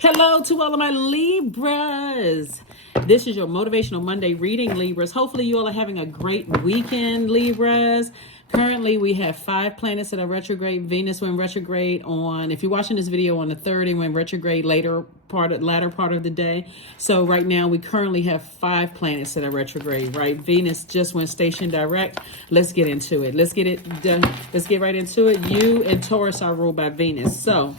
Hello to all of my Libras. This is your Motivational Monday reading, Libras. Hopefully you all are having a great weekend, Libras. Currently, we have 5 planets that are retrograde. Venus went retrograde on, if you're watching this video on the 3rd, it went retrograde latter part of the day. So right now, we currently have 5 planets that are retrograde, right? Venus just went station direct. Let's get into it. Let's get right into it. You and Taurus are ruled by Venus. So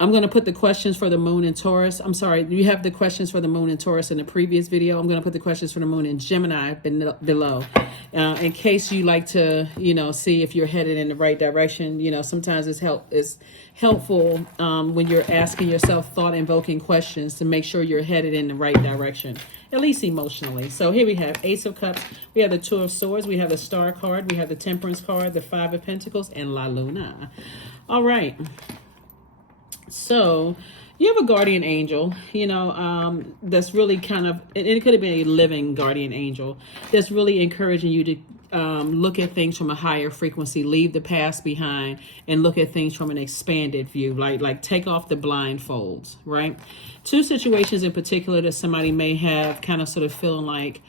I'm going to put the questions for the moon in Taurus. I'm sorry, you have the questions for the moon in Taurus in the previous video. I'm going to put the questions for the moon in Gemini below. In case you like to, see if you're headed in the right direction. Sometimes it's helpful when you're asking yourself thought-invoking questions to make sure you're headed in the right direction, at least emotionally. So here we have Ace of Cups. We have the Two of Swords. We have the Star card. We have the Temperance card, the Five of Pentacles, and La Luna. All right. So you have a guardian angel, that's really kind of, and it could have been a living guardian angel that's really encouraging you to look at things from a higher frequency, leave the past behind, and look at things from an expanded view, like take off the blindfolds, right? 2 situations in particular that somebody may have kind of sort of feeling like,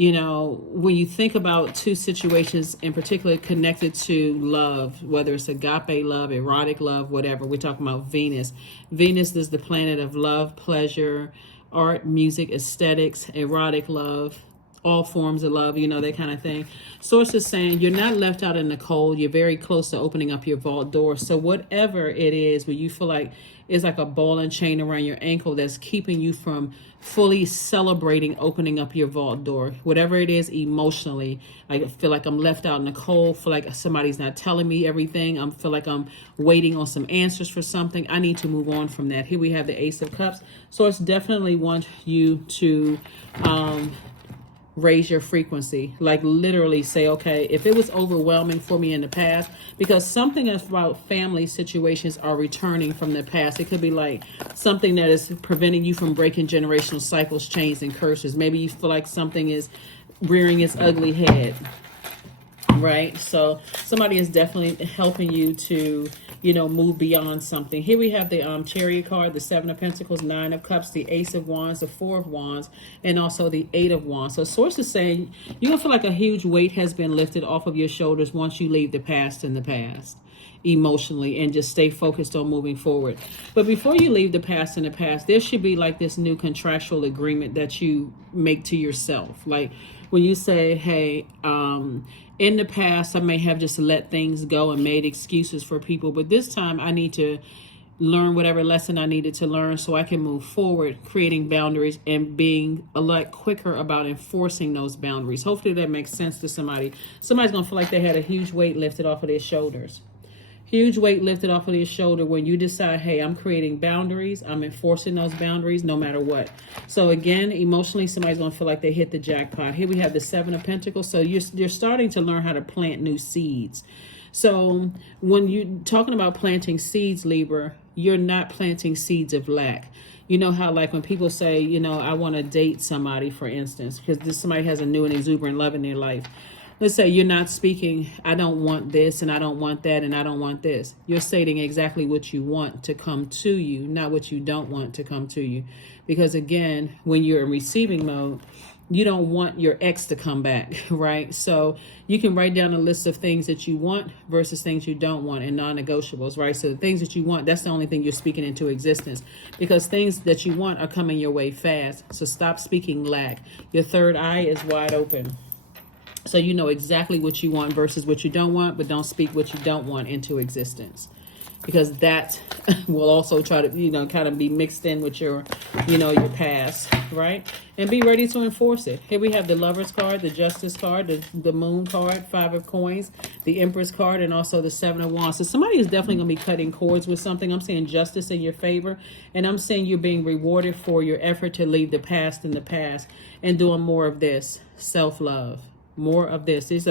when you think about 2 situations in particular connected to love, whether it's agape love, erotic love, whatever, we're talking about Venus. Venus is the planet of love, pleasure, art, music, aesthetics, erotic love, all forms of love, that kind of thing. Source is saying you're not left out in the cold. You're very close to opening up your vault door. So whatever it is where you feel like it's like a ball and chain around your ankle that's keeping you from fully celebrating opening up your vault door, whatever it is emotionally, I feel like I'm left out in the cold, feel like somebody's not telling me everything, I feel like I'm waiting on some answers for something. I need to move on from that. Here we have the Ace of Cups. So it's definitely want you to raise your frequency, like literally say, okay, if it was overwhelming for me in the past, because something about family situations are returning from the past. It could be like something that is preventing you from breaking generational cycles, chains, and curses. Maybe you feel like something is rearing its ugly head, right? So somebody is definitely helping you to move beyond something. Here we have the Chariot card, the 7 of Pentacles, 9 of Cups, the Ace of Wands, the 4 of Wands, and also the 8 of Wands. So source is saying you're gonna feel like a huge weight has been lifted off of your shoulders once you leave the past in the past emotionally and just stay focused on moving forward. But before you leave the past in the past, there should be like this new contractual agreement that you make to yourself. Like when you say, hey, in the past, I may have just let things go and made excuses for people, but this time I need to learn whatever lesson I needed to learn so I can move forward, creating boundaries and being a lot quicker about enforcing those boundaries. Hopefully that makes sense to somebody. Somebody's going to feel like they had a huge weight lifted off of their shoulders. Huge weight lifted off of your shoulder when you decide, hey, I'm creating boundaries. I'm enforcing those boundaries no matter what. So again, emotionally, somebody's going to feel like they hit the jackpot. Here we have the 7 of Pentacles. So you're starting to learn how to plant new seeds. So when you're talking about planting seeds, Libra, you're not planting seeds of lack. You know how like when people say, I want to date somebody, for instance, because somebody has a new and exuberant love in their life. Let's say you're not speaking, I don't want this and I don't want that and I don't want this. You're stating exactly what you want to come to you, not what you don't want to come to you. Because again, when you're in receiving mode, you don't want your ex to come back, right? So you can write down a list of things that you want versus things you don't want and non-negotiables, right? So the things that you want, that's the only thing you're speaking into existence, because things that you want are coming your way fast. So stop speaking lack. Your third eye is wide open. So you know exactly what you want versus what you don't want, but don't speak what you don't want into existence, because that will also try to, kind of be mixed in with your, your past, right? And be ready to enforce it. Here we have the Lovers card, the Justice card, the Moon card, 5 of Coins, the Empress card, and also the 7 of Wands. So somebody is definitely going to be cutting cords with something. I'm seeing justice in your favor, and I'm seeing you're being rewarded for your effort to leave the past in the past and doing more of this self-love. More of this. These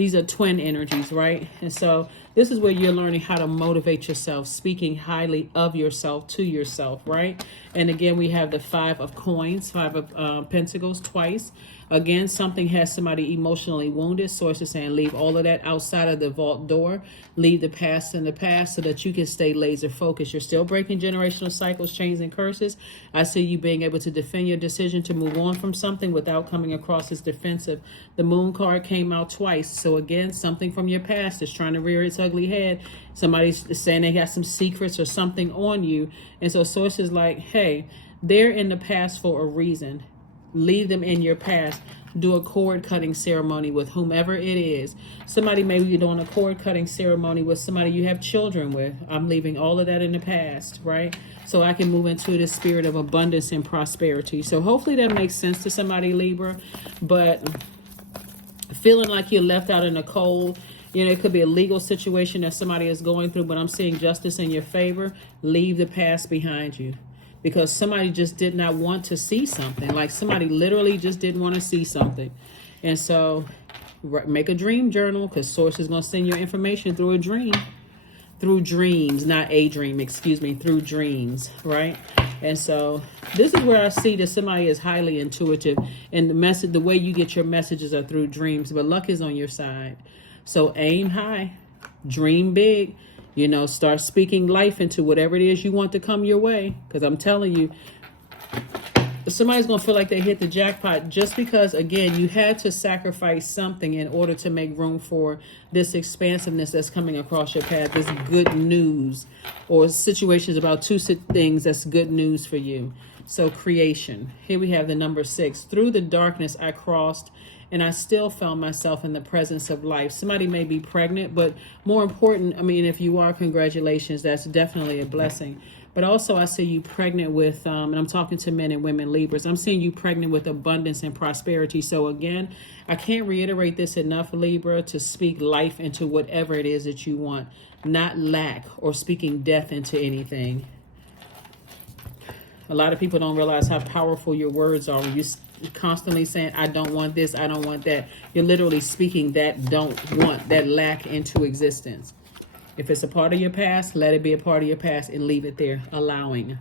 These are twin energies, right? And so this is where you're learning how to motivate yourself, speaking highly of yourself to yourself, right? And again, we have the 5 of coins, 5 of pentacles twice. Again, something has somebody emotionally wounded. Source is saying leave all of that outside of the vault door. Leave the past in the past so that you can stay laser focused. You're still breaking generational cycles, chains, and curses. I see you being able to defend your decision to move on from something without coming across as defensive. The moon card came out twice. So again, something from your past is trying to rear its ugly head. Somebody's saying they got some secrets or something on you. And so source is like, hey, they're in the past for a reason. Leave them in your past. Do a cord cutting ceremony with whomever it is. Somebody, maybe you're doing a cord cutting ceremony with somebody you have children with. I'm leaving all of that in the past, right? So I can move into the spirit of abundance and prosperity. So hopefully that makes sense to somebody, Libra. But feeling like you're left out in the cold, you know, it could be a legal situation that somebody is going through, but I'm seeing justice in your favor. Leave the past behind you. Because somebody just did not want to see something. Like somebody literally just didn't want to see something. And so make a dream journal, because source is going to send your information through a dream. Through dreams, not a dream, excuse me, through dreams, right? And so this is where I see that somebody is highly intuitive, and the way you get your messages are through dreams, but luck is on your side. So aim high, dream big. You know, start speaking life into whatever it is you want to come your way. Because I'm telling you, somebody's going to feel like they hit the jackpot just because, again, you had to sacrifice something in order to make room for this expansiveness that's coming across your path, this good news, or situations about 2 things that's good news for you. So creation. Here we have the number 6. Through the darkness I crossed, and I still found myself in the presence of life. Somebody may be pregnant, but more important, I mean, if you are, congratulations, that's definitely a blessing. But also I see you pregnant with, and I'm talking to men and women, Libras, I'm seeing you pregnant with abundance and prosperity. So again, I can't reiterate this enough, Libra, to speak life into whatever it is that you want, not lack or speaking death into anything. A lot of people don't realize how powerful your words are. When you constantly saying, I don't want this, I don't want that, you're literally speaking that don't want, that lack into existence. If it's a part of your past, let it be a part of your past and leave it there, allowing.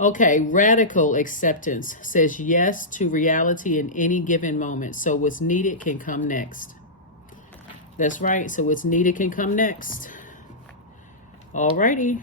Okay, radical acceptance says yes to reality in any given moment. So what's needed can come next. That's right. So what's needed can come next. Alrighty.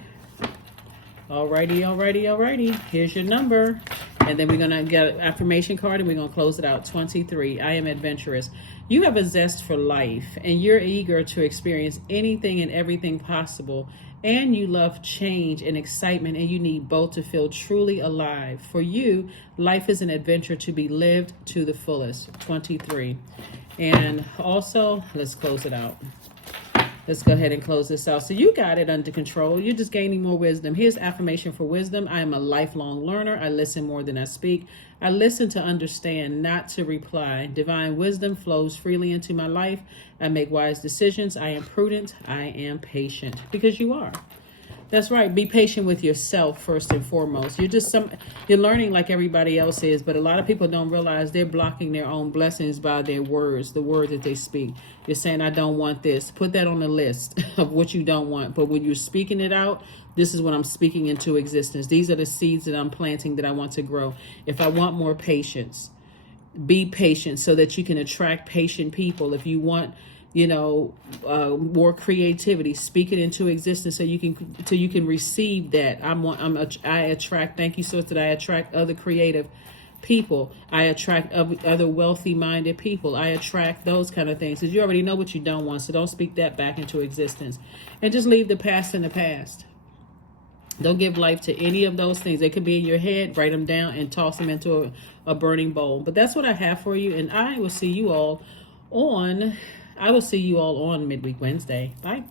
Alrighty. Here's your number. And then we're going to get an affirmation card and we're going to close it out. 23. I am adventurous. You have a zest for life and you're eager to experience anything and everything possible. And you love change and excitement, and you need both to feel truly alive. For you, life is an adventure to be lived to the fullest. 23. And also, let's close it out. Let's go ahead and close this out. So you got it under control. You're just gaining more wisdom. Here's affirmation for wisdom. I am a lifelong learner. I listen more than I speak. I listen to understand, not to reply. Divine wisdom flows freely into my life. I make wise decisions. I am prudent. I am patient. Because you are. That's right. Be patient with yourself first and foremost. You're learning like everybody else is, but a lot of people don't realize they're blocking their own blessings by their words, the word that they speak. You're saying, I don't want this. Put that on the list of what you don't want. But when you're speaking it out, this is what I'm speaking into existence. These are the seeds that I'm planting that I want to grow. If I want more patience, be patient so that you can attract patient people. If you want, more creativity, speak it into existence so you can receive that. I attract, thank you so that I attract other creative people. I attract other wealthy minded people. I attract those kind of things, because you already know what you don't want. So don't speak that back into existence, and just leave the past in the past. Don't give life to any of those things. They could be in your head. Write them down and toss them into a burning bowl. But that's what I have for you, and I will see you all on Midweek Wednesday. Bye.